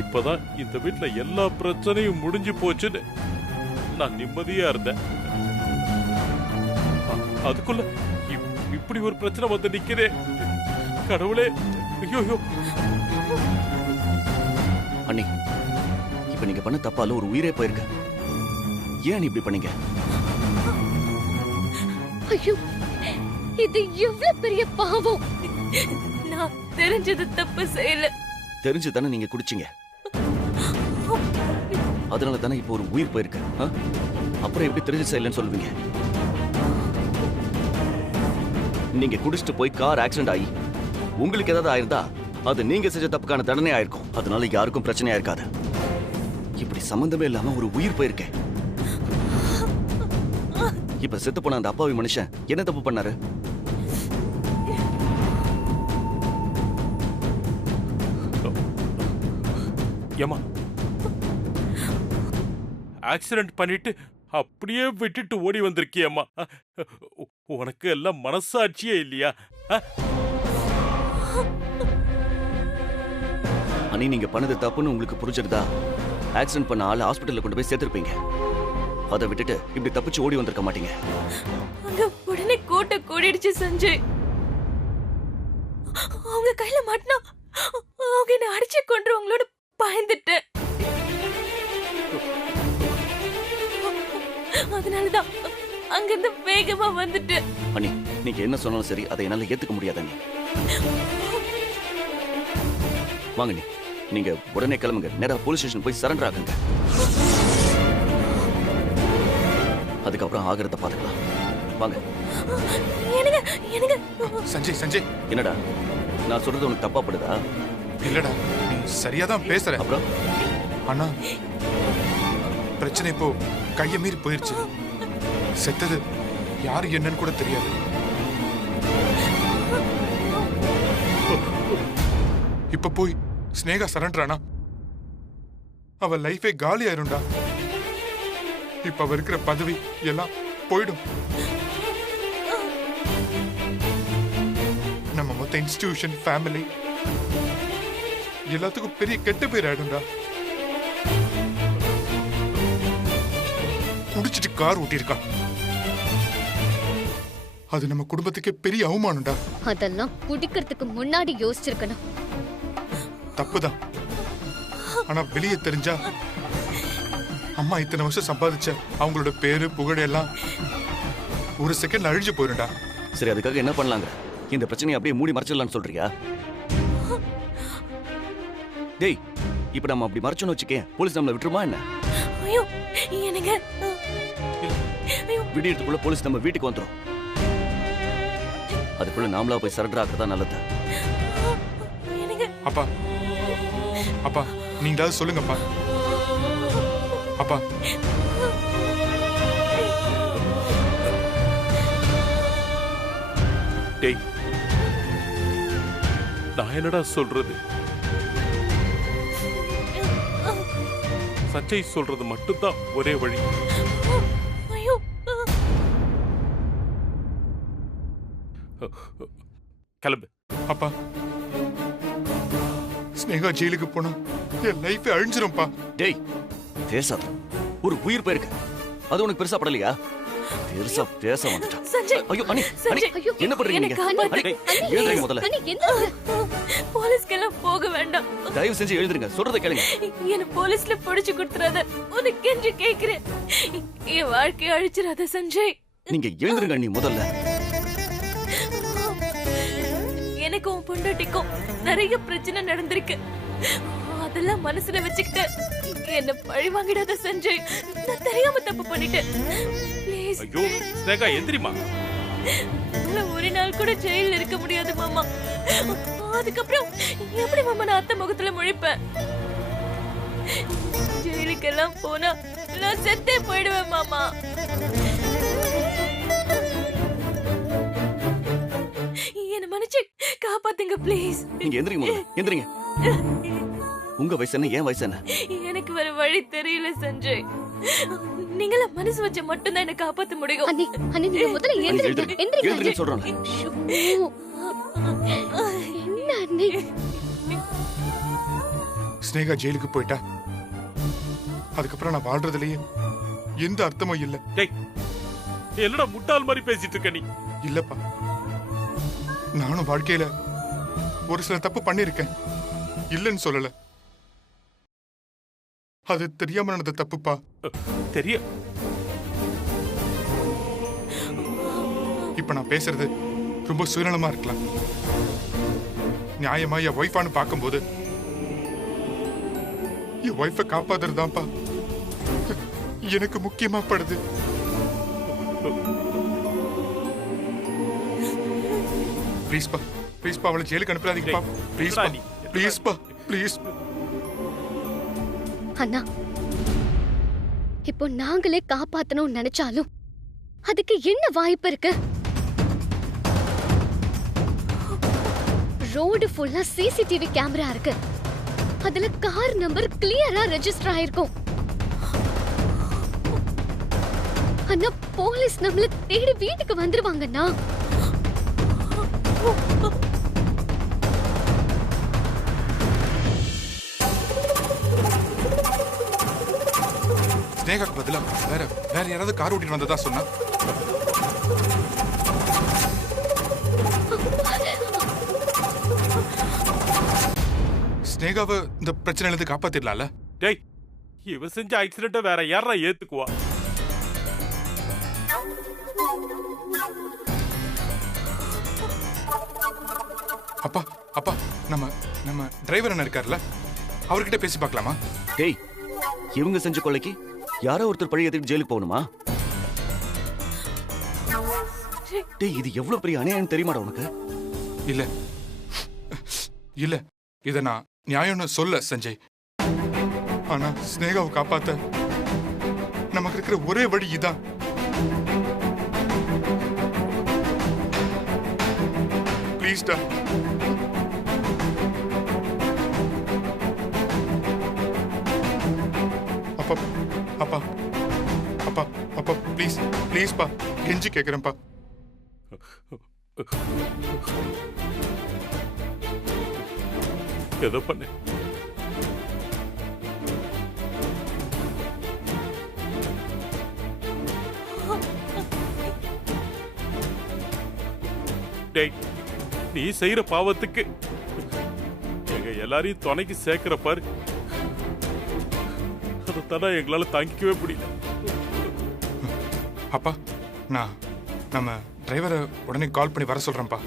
இப்பதான் இந்த வீட்டுல எல்லா பிரச்சனையும் முடிஞ்சு போச்சுன்னு நான் நிம்மதியா இருந்தேன். அதுக்குள்ள இப்படி ஒரு பிரச்சனை வந்து நிக்கிறே. கடவுளே, ஐயோ. அண்ணி, இப்ப நீங்க பண்ண தப்பால ஒரு உயிரே போயிருக்கு. ஏன் இப்படி பண்ணீங்க? ஐயோ, இது எவ்வளவு பெரிய பாவம். நான் தெரிஞ்சது தப்பு செய்யல. தெரிஞ்சு தானே நீங்க குடிச்சீங்க. அதனால தானே இப்போ ஒரு உயிர் போயிருக்கு. அப்புறம் எப்படி தெரிஞ்சு செய்யலன்னு சொல்லுவீங்க? நீங்க குடிச்சிட்டு போய் கார் ஆக்சிடென்ட் ஆகி உங்களுக்கு ஏதாவது ஆயிருந்தா அது நீங்க செஞ்ச தப்புக்கான தண்டனை ஆயிருக்கும். அதனால யாருக்கும் பிரச்சனையா இருக்காது. இப்படி சம்பந்தமே இல்லாம ஒரு உயிர் போயிருக்கேன். இப்ப செத்து போன அந்த அப்பாவி மனுஷன் என்ன தப்பு பண்ணாரு? ஏமா ஆக்சிடென்ட் பண்ணிட்டு அப்படியே விட்டுட்டு ஓடி வந்திருக்கியம்மா. உனக்கு எல்லாம் மனசாட்சியே இல்லையா? அனி, நீங்க பண்ணது தப்புன்னு உங்களுக்கு புரிஞ்சிருந்தா ஆக்சிடென்ட் பண்ண ஆளு ஹாஸ்பிட்டல்ல கொண்டு போய் சேர்த்திருப்பீங்க. அதை விட்டுட்டு இப்படி தப்பிச்சு ஓடி வந்திருக்க மாட்டீங்க. அங்க உடனே கோட்டை கூடிடுச்சு சஞ்சய். அவங்க கையில மாட்டினா அவங்க என்ன அடிச்சு கொண்டுருவாங்களோட பயந்துட்டேன். அதனாலதான் அங்கிருந்து வேகமா வந்துட்டு. அண்ணி, நீங்க என்ன சொன்னாலும் சரி, அதை என்னால ஏத்துக்க முடியாது. அண்ணி, வாங்க நீ, நீங்க உடனே கிளம்புங்க. நேரா போலீஸ் ஸ்டேஷன் போய் சரண்டர் ஆகுங்க. அதுக்கப்புறம் ஆகிறத பாத்துக்கலாம். வாங்க. சஞ்சய், சஞ்சய், என்னடா நான் சொல்றது உனக்கு தப்பா படுதா? இல்லடா, நீ சரியாதான் பேசுற. அப்புறம் அண்ணா, பிரச்சனை இப்போ கைய மீறி போயிருச்சு. செத்தது யாரு என்னன்னு கூட தெரியாது. இப்ப போய் ஸ்னேகா சரண்டர் ஆனா அவ லைஃபே காலி ஆயிரும்டா. இப்ப அவ இருக்கிற பதவி எல்லாம் போயிடும். நம்ம மொத்த இன்ஸ்டிடியூஷன், ஃபேமிலி எல்லாத்துக்கும் பெரிய கெட்ட பேர் ஆயிடும்டா. குடிச்சிட்டு கார் ஓட்டியிருக்கான். அது நம்ம குடும்பத்துக்கே பெரிய அவமானம்டா. அதெல்லாம் குடிக்கிறதுக்கு முன்னாடி யோசிச்சிருக்கணும். தப்புதான். ஆனா வெளியே தெரிஞ்சா அம்மா இத்தனை வருஷம் சம்பாதிச்ச அவங்களோட பேரு புகழ் எல்லாம் ஒரு செகண்ட்ல அழிஞ்சு போயிரும்டா. சரி, அதுக்காக என்ன பண்ணலாங்க? இந்த பிரச்சனையை அப்படியே மூடி மறைச்சிடலாம்னு சொல்றியா? டேய், இப்ப நம்ம அப்படி மறைச்சோன்னு வச்சுக்கேன், போலீஸ் நம்மள விட்டுருமா என்ன? ஐயோ, எனக்கு விடியறதுக்குள்ள போலீஸ் நம்ம வீட்டுக்கு வந்துரும். அதுக்குள்ள நாமளா போய் சரண்டர் ஆகிறதா நல்லது. அப்பா, அப்பா, நீங்களாவது சொல்லுங்கப்பா. அப்பா, டேய், நான் என்னடா சொல்றது? சஞ்சய் சொல்றது மட்டும்தான் ஒரே வழி. கிளம்பு. அப்பா, ஸ்னேகா ஜெயிலுக்கு போனா என் லைஃப் அழிஞ்சிரும்பா. டேய், பேசாத. ஒரு உயிர் போயிருக்கு. அது உனக்கு பெருசா படலையா? பெருசா பேச வந்துட்டா. ஐயோ அண்ணி, அண்ணி, என்ன பண்றீங்க நீங்க? எழுதுங்க முதல்ல. போலீஸ்க்கெல்லாம் போக வேண்டாம். தயவு செஞ்சு எழுதுங்க. சொல்றத கேளுங்க. என்ன போலீஸ்ல புடிச்சு கொடுத்துறாத. உனக்கு கெஞ்சி கேக்குறேன். என் வாழ்க்கையை அழிச்சிராத சஞ்சய். நீங்க எழுதுங்க அண்ணி முதல்ல. எனக்கும் பொண்டாட்டிக்கும் நிறைய பிரச்சனை நடந்திருக்கு. அதெல்லாம் மனசுல வச்சுக்கிட்டு என்ன பழி வாங்கிடாத சஞ்சய். நான் தெரியாம தப்பு பண்ணிட்டேன். ப்ளீஸ். ஐயோ ஸ்னேகா, எந்திரிமா. ஒரு நாள் கூட ஜெயில இருக்க முடியாது மாமா. அதுக்கப்புறம் எப்படி மாமா நான் அத்தை முகத்துல முழிப்பேன்? ஜெயிலுக்கெல்லாம் போனா நான் செத்தே போயிடுவேன் மாமா. என்ன மன்னிச்சு காப்பாத்துங்க ப்ளீஸ். நீங்க எந்திரிங்க முதல்ல. எந்திரிங்க. உங்க வயசு என்ன, என் வயசு என்ன? எனக்கு வேற வழி தெரியல சஞ்சய். நீங்கள மனசு வச்ச மட்டும் தான் என்ன காப்பாத்த முடியும். அண்ணி, அண்ணி நீங்க முதல்ல எந்திரிங்க. எந்திரிங்க சொல்றேன். என்ன அண்ணி? ஸ்னேகா ஜெயிலுக்கு போயிட்டா அதுக்கப்புறம் நான் வாழ்றதுலயே எந்த அர்த்தமும் இல்ல. டேய் என்னடா முட்டாள் மாதிரி பேசிட்டு இருக்க நீ? இல்லப்பா, நானும் வாழ்க்கையில ஒரு சில தப்பு பண்ணிருக்கேன், இல்லைன்னு சொல்லல. அது தெரியாம நடந்த தப்புப்பா. தெரியும். இப்ப நான் பேசுறது ரொம்ப சுயநலமா இருக்கலாம். நியாயமா என் ஒய்ஃபான்னு பார்க்கும்போது என் ஒய்ஃபை காப்பாத்துறதுதான்ப்பா எனக்கு முக்கியமா படுது. ப்ளீஸ்பா, ப்ளீஸ்பா, அவளை ஜெயிலுக்கு அனுப்பாதீங்கப்பா. ப்ளீஸ்பா, ப்ளீஸ்பா, ப்ளீஸ். அண்ணா, இப்போ நாங்களே காப்பாத்தணும்னு நினைச்சாலும் அதுக்கு என்ன வாய்ப்பு இருக்கு? ரோடு ஃபுல்லா சிசிடிவி கேமரா இருக்கு. அதுல கார் நம்பர் கிளியரா ரெஜிஸ்டர் ஆயிருக்கும். அண்ணா, போலீஸ் நம்மள தேடி வீட்டுக்கு வந்துருவாங்கண்ணா. ஸ்னேகாக்கு பதிலா வேற யாராவது கார் ஓட்டிட்டு வந்ததா சொன்னா? ஸ்னேகாவை இந்த பிரச்சனையில இருந்து காப்பாத்திடலாம்ல? டேய் இவ செஞ்ச ஆக்சிடென்ட்டை வேற யாரா ஏத்துக்குவா? அப்பா, அப்பா, நம்ம டிரைவர் அண்ணன் இருக்கார்ல, அவர்கிட்ட பேசி பார்க்கலாமா? டேய், இவங்க செஞ்ச கொலைக்கு யாரோ ஒருத்தர் பழி ஏத்துட்டு ஜெயிலுக்கு போகணுமா? டேய், இது எவ்வளவு பெரிய அநியாயம் தெரியுமாடா உனக்கு? இல்ல இல்ல, இத நான் நியாயம்னு சொல்ல சஞ்சய். ஆனா ஸ்னேகாவை காப்பாத்த நமக்கு இருக்கிற ஒரே வழி இதான். ப்ளீஸ் டா. அப்பா, அப்பா, அப்பா, அப்பா, ப்ளீஸ், ப்ளீஸ்பா, கெஞ்சி கேக்குறேன்ப்பா. ஏதோ பண்ணு. டேய், நீ செய்யற பாவத்துக்கு எங்க எல்லாரையும் துணைக்கு சேர்க்கிற பாரு, அதைத்தானே எங்களால தாங்கிக்கவே முடியல. அப்பா, நம்ம டிரைவரை உடனே கால் பண்ணி வர சொல்றேன்ப்பா.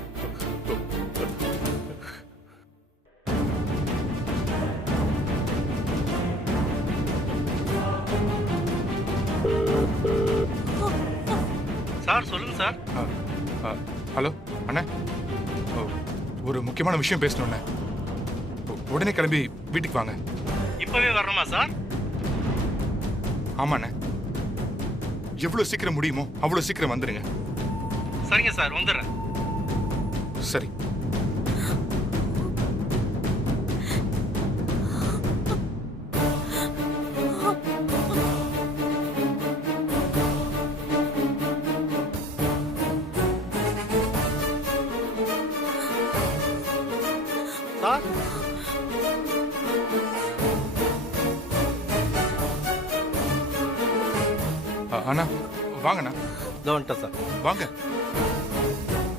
சார் சொல்லுங்க சார். ஹலோ அண்ணா, ஒரு முக்கியமான விஷயம் பேசணும்ண்ணே. உடனே கிளம்பி வீட்டுக்கு வாங்க. இப்பவே வரணுமா சார்? ஆமாண்ணே, எவ்வளவு சீக்கிரம் முடியுமோ அவ்வளவு சீக்கிரம் வந்துருங்க. சரிங்க சார், வந்துடுறேன். சரி. சார் அண்ணா, வாங்கண்ணா. இதோ வந்துட்டேன் சார். வாங்க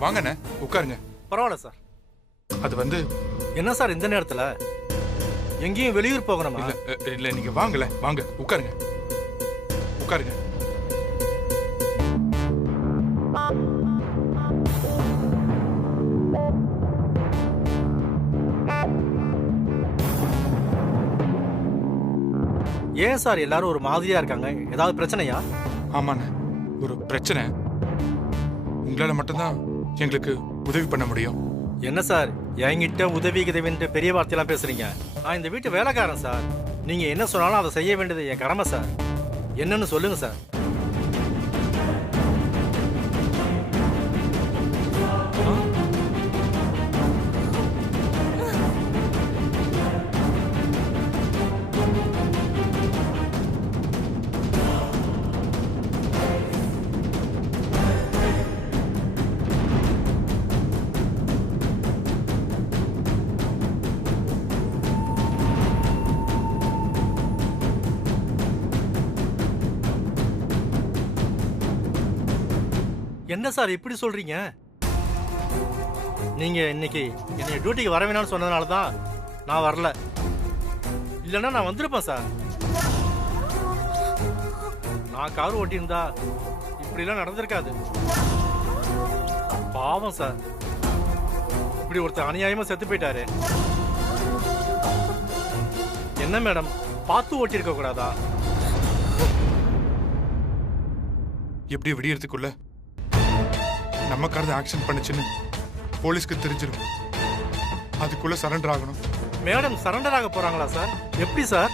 வாங்கண்ணே, உட்காருங்க. பரவாயில்ல சார். அது வந்து என்ன சார் இந்த நேரத்துல எங்கேயும் வெளியூர் போகணுமா? இல்ல, நீங்க வாங்கல, வாங்க உட்காருங்க, உட்காருங்க. ஏன் சார் எல்லாரும் ஒரு மாதிரியா இருக்காங்க? ஏதாவது பிரச்சனையா? ஆமாண்ணே, ஒரு பிரச்சனை. உங்களால மட்டும்தான் எங்களுக்கு உதவி பண்ண முடியும். என்ன சார் என்கிட்ட உதவி கிதவின்ட்டு பெரிய வார்த்தையெல்லாம் பேசுறீங்க? நான் இந்த வீட்டு வேலைக்காரன் சார். நீங்க என்ன சொன்னாலும் அதை செய்ய வேண்டியது என் கடமை சார். என்னன்னு சொல்லுங்க சார். என்ன சார் இப்படி சொல்றீங்க? நீங்க இன்னைக்கு என்னைய டியூட்டிக்கு வர வேணாம்னு சொன்னதுனால தான் நான் வரல. இல்லைன்னா நான் வந்திருப்பேன் சார். நான் கார் ஓட்டியிருந்தா இப்படிலாம் நடந்திருக்காது. பாவம் சார், இப்படி ஒருத்தர் அநியாயமா செத்து போயிட்டாரு. என்ன மேடம், பார்த்து ஓட்டியிருக்க கூடாதா? எப்படி விடியறதுக்குள்ள நம்ம கார் தான் ஆக்ஷன் பண்ணுச்சுன்னு போலீஸ்க்கு தெரிஞ்சிடும். அதுக்குள்ள சரண்டர் ஆகணும். மேடம் சரண்டர் ஆக போறாங்களா சார்? எப்படி சார்?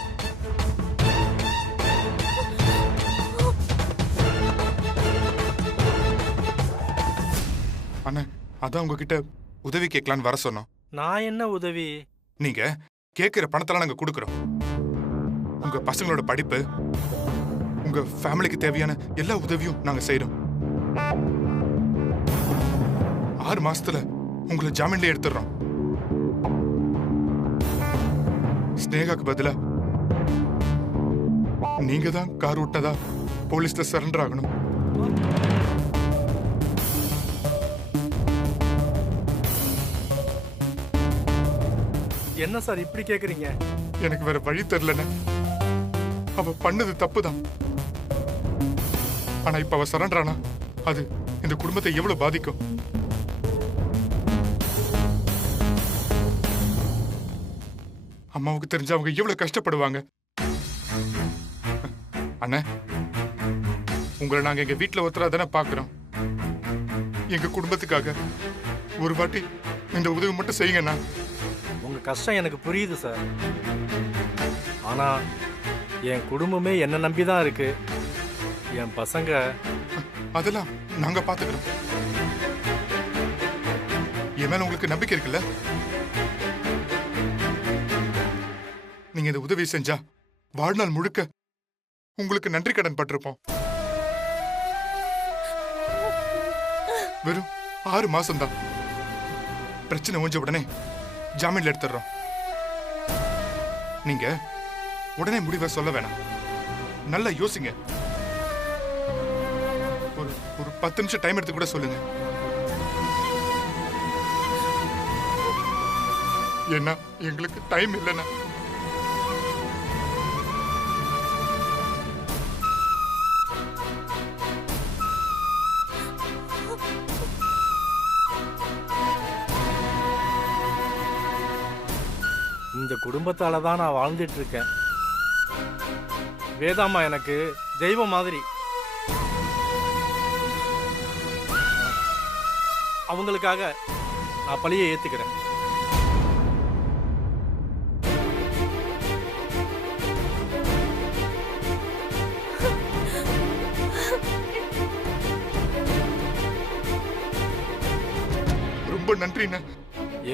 அண்ணா, அதான் உங்ககிட்ட உதவி கேட்கலான்னு வர சொன்னோம். நான் என்ன உதவி? நீங்க கேட்கிற பணத்தெல்லாம் நாங்க கொடுக்குறோம். உங்க பசங்களோட படிப்பு, உங்க ஃபேமிலிக்கு தேவையான எல்லா உதவியும் நாங்க செய்யறோம். 6 மாசத்துல உங்களை ஜாமீன்ல எடுத்துடுறோம். ஸ்னேகாக்கு பதிலா நீங்க தான் கார் விட்டதா போலீஸ்ல சரண்டர் ஆகணும். என்ன சார் இப்படி கேக்குறீங்க? எனக்கு வேற வழி தெரியலன்னு. அவ பண்ணது தப்புதான். ஆனா இப்ப அவ சரண்டர் ஆனா அது இந்த குடும்பத்தை எவ்வளவு பாதிக்கும்? அம்மாவுக்கு தெரிஞ்சா அவங்க எவ்வளவு கஷ்டப்படுவாங்க. அண்ணா, உங்களை நாங்க எங்க வீட்டுல ஒருத்தரா தானே பாக்குறோம். எங்க குடும்பத்துக்காக ஒரு வாட்டி இந்த உதவி மட்டும் செய்யுங்கண்ணா. உங்க கஷ்டம் எனக்கு புரியுது சார். ஆனா என் குடும்பமே என்ன நம்பிதான் இருக்கு. என் பசங்க அதெல்லாம் நாங்க பாத்துக்கிறோம். என் மேல உங்களுக்கு நம்பிக்கை இருக்குல்ல? நீங்க இந்த உதவி செஞ்சா வாழ்நாள் முழுக்க உங்களுக்கு நன்றி கடன் பட்டிருப்போம். வெறும் 6 மாசம்தான். பிரச்சனை ஓஞ்ச உடனே ஜாமீன்ல எடுத்துடுறோம். நீங்க உடனே முடிவை சொல்ல வேணாம். நல்லா யோசிங்க. ஒரு 10 நிமிஷம் டைம் எடுத்து கூட சொல்லுங்க. ஏன்னா எங்களுக்கு டைம் இல்லைன்னா. இந்த குடும்பத்தால தான் நான் வாழ்ந்துட்டு இருக்கேன். வேதாம்மா எனக்கு தெய்வம் மாதிரி. அவங்களுக்காக நான் பழியை ஏத்துக்கிறேன். ரொம்ப நன்றிண்ணா.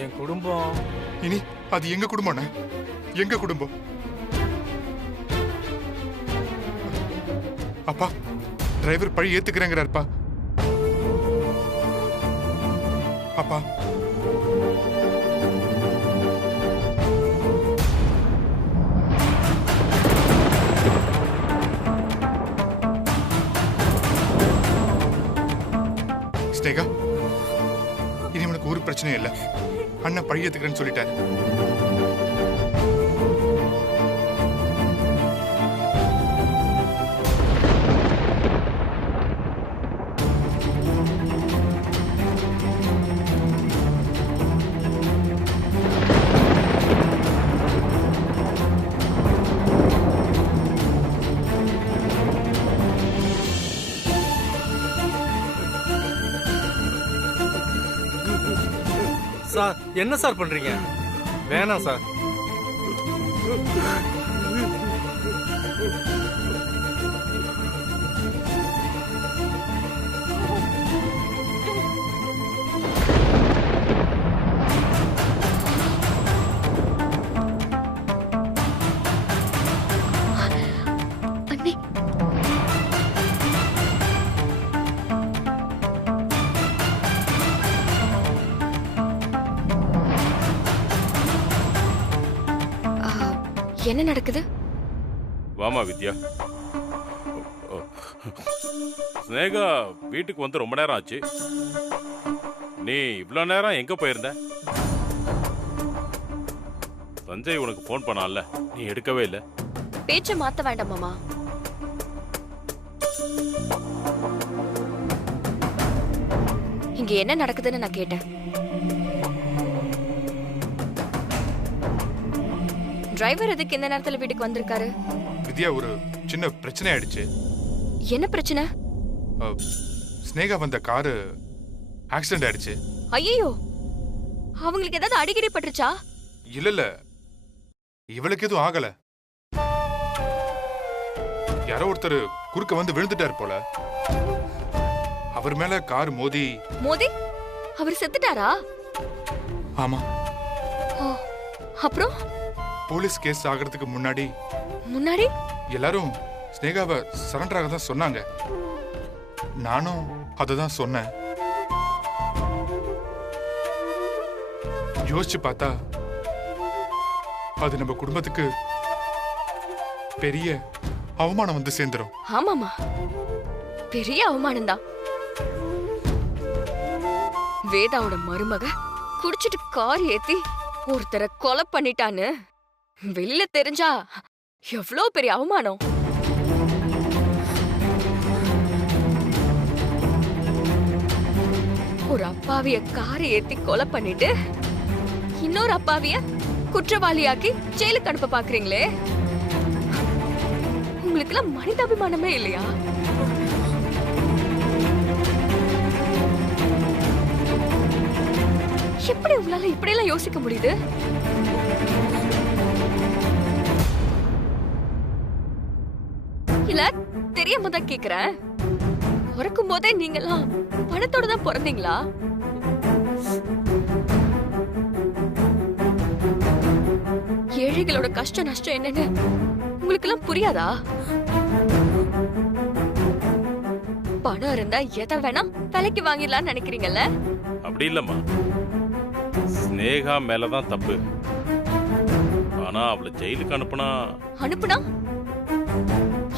என் குடும்பம் இனி அது எங்க குடும்பம்ண்ணா. எங்க குடும்பம். அப்பா, டிரைவர் பழி ஏத்துக்கிறேங்கிறாருப்பா. அப்பா, ஸ்னேகா, இனி உனக்கு ஒரு பிரச்சனையும் இல்லை. அண்ணன் பழி ஏத்துக்கிறேன்னு சொல்லிட்டாரு. சார் என்ன சார் பண்றீங்க? வேணாம் சார். அண்ணே, என்ன நடக்குது? வாமா வித்யா. ஸ்னேகா வீட்டுக்கு வந்து ரொம்ப நேரம் ஆச்சு. நீ இவ்வளோ நேரம் எங்க போயிருந்த? சஞ்சய் உனக்கு ஃபோன் பண்ணான்ல, நீ எடுக்கவே இல்லை. பேச்ச மாத்த வேண்டாம் மாமா. இங்க என்ன நடக்குதுன்னு நான் கேட்டேன். டிரைவர் எதுக்கு இந்த நேரத்துல வீட்டுக்கு வந்திருக்காரு? வித்யா, ஒரு சின்ன பிரச்சனை ஆயிடுச்சு. என்ன பிரச்சனை? ஸ்னேகா வந்த காரு ஆக்சிடென்ட் ஆயிடுச்சு. ஐயோ, அவங்களுக்கு ஏதாவது அடிக்கடி பட்டுருச்சா? இல்ல, இவளுக்கு எதுவும் ஆகல. யாரோ ஒருத்தர் குறுக்க வந்து விழுந்துட்டாரு போல. அவர் மேல கார் மோதி. மோதி அவர் செத்துட்டாரா? ஆமா. அப்புறம் போலீஸ் கேஸ் ஆகிறதுக்கு முன்னாடி எல்லாரும் ஸ்னேகாவை சரண்டர் ஆக தான் சொன்னாங்க. நானும் அததான் சொன்னேன். யோசிச்சு பார்த்தா அது நம்ம குடும்பத்துக்கு பெரிய அவமானம் வந்து சேர்ந்துரும். ஆமாமா, பெரிய அவமானம் தான். வேதாவோட மருமக குடிச்சிட்டு கார் ஏத்தி ஒருத்தரை கொலை பண்ணிட்டான்னு வெளியில தெரிஞ்சா எவ்வளவு பெரிய அவமானம். ஒரு அப்பாவிய காரை ஏத்தி கொலை பண்ணிட்டு இன்னொரு அப்பாவிய குற்றவாளியாக்கி ஜெயிலுக்கு அனுப்ப பாக்குறீங்களே, உங்களுக்கு எல்லாம் மனிதாபிமானமே இல்லையா? எப்படி உங்களால இப்படி எல்லாம் யோசிக்க முடியுது? இல்ல தெரியாம தான் கேக்குறேன். பிறக்கும் போதே நீங்க எல்லாம் பணத்தோட தான் பிறந்தீங்களா? ஏழைகளோட கஷ்ட நஷ்டம் என்னன்னு உங்களுக்கு எல்லாம் புரியாதா? பணம் இருந்தா எதை வேணா விலைக்கு வாங்கிடலாம்னு நினைக்கிறீங்கல்ல? அப்படி இல்லம்மா, ஸ்னேகா மேலதான் தப்பு. ஆனா அவளை ஜெயிலுக்கு அனுப்புனா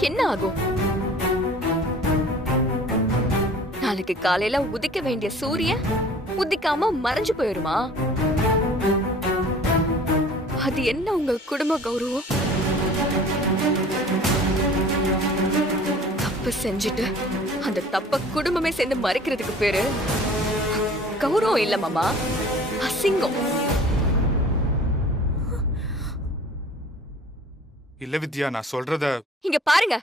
என்ன ஆகும்? நாளைக்கு காலையில உதிக்க வேண்டிய சூரியன் உதிக்காம மறைஞ்சு போயிருமா? அது என்ன உங்க குடும்ப கௌரவம்? தப்பு செஞ்சுட்டு அந்த தப்ப குடும்பமே சேர்ந்து மறைக்கிறதுக்கு பேரு கௌரவம் இல்ல மாமா, அசிங்கம். இல்ல வித்யா, நான் சொல்றத இங்க பாருங்க.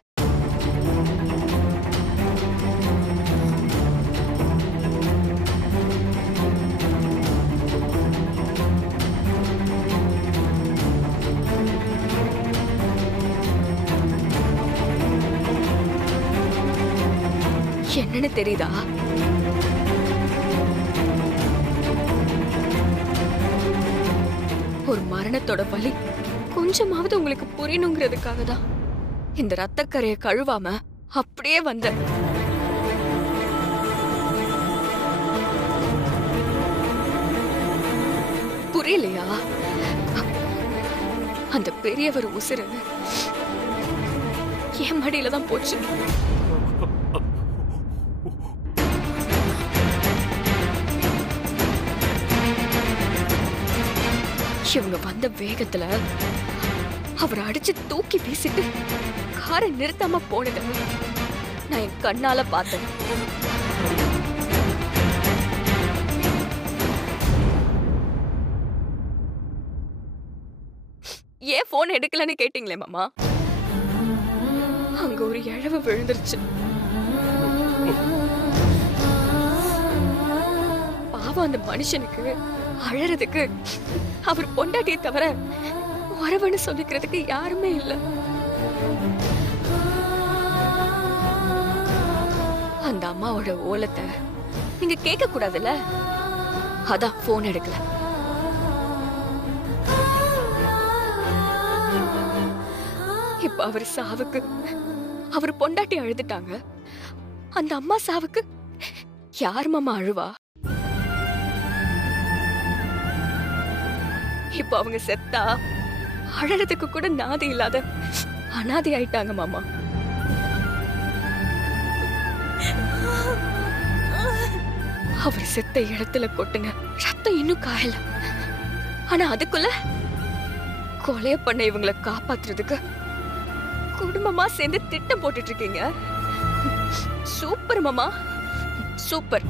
என்னன்னு தெரியுதா? ஒரு மரணத்தோட வலி கொஞ்சமாவது உங்களுக்கு புரியணுங்கிறதுக்காக தான் இந்த ரத்தக்கரையை கழுவாம அப்படியே வந்த. புரியலையா? அந்த பெரியவர் உசுறு என் மடியில தான் போச்சு. இவங்க வந்த வேகத்துல அவரை அடிச்சு தூக்கி வீசிட்டு காரை நிறுத்தாம போனது நான் என் கண்ணால பார்த்தேன். ஏன் போன் எடுக்கலன்னு கேட்டீங்களே மாமா, அங்க ஒரு இழவு விழுந்துருச்சு. பாவம் அந்த மனுஷனுக்கு அழறதுக்கு அவர் பொண்டாட்டியை தவிர வரவன்னு சொல்லிக்கிறதுக்கு யாருமே இல்ல. அந்த அம்மாவோட ஓலத்தை நீங்க கேட்க கூடாதுல்ல, அதான் போன் எடுக்கல. இப்ப அவர் சாவுக்கு அவர் பொண்டாட்டி அழுதுட்டாங்க. அந்த அம்மா சாவுக்கு யார் மாமா அழுவா? இப்ப அவங்க செத்தா அழறதுக்கு கூட நாதி இல்லாத அனாதை ஆயிட்டாங்க மாமா. அவர் செத்த இடத்துல கொட்டுங்க ரத்தம் இன்னும் காயல. ஆனா அதுக்குள்ள கொலைய பண்ண இவங்களை காப்பாத்துறதுக்கு குடும்பமா சேர்ந்து திட்டம் போட்டுட்டு இருக்கீங்க. சூப்பர் மாமா, சூப்பர்.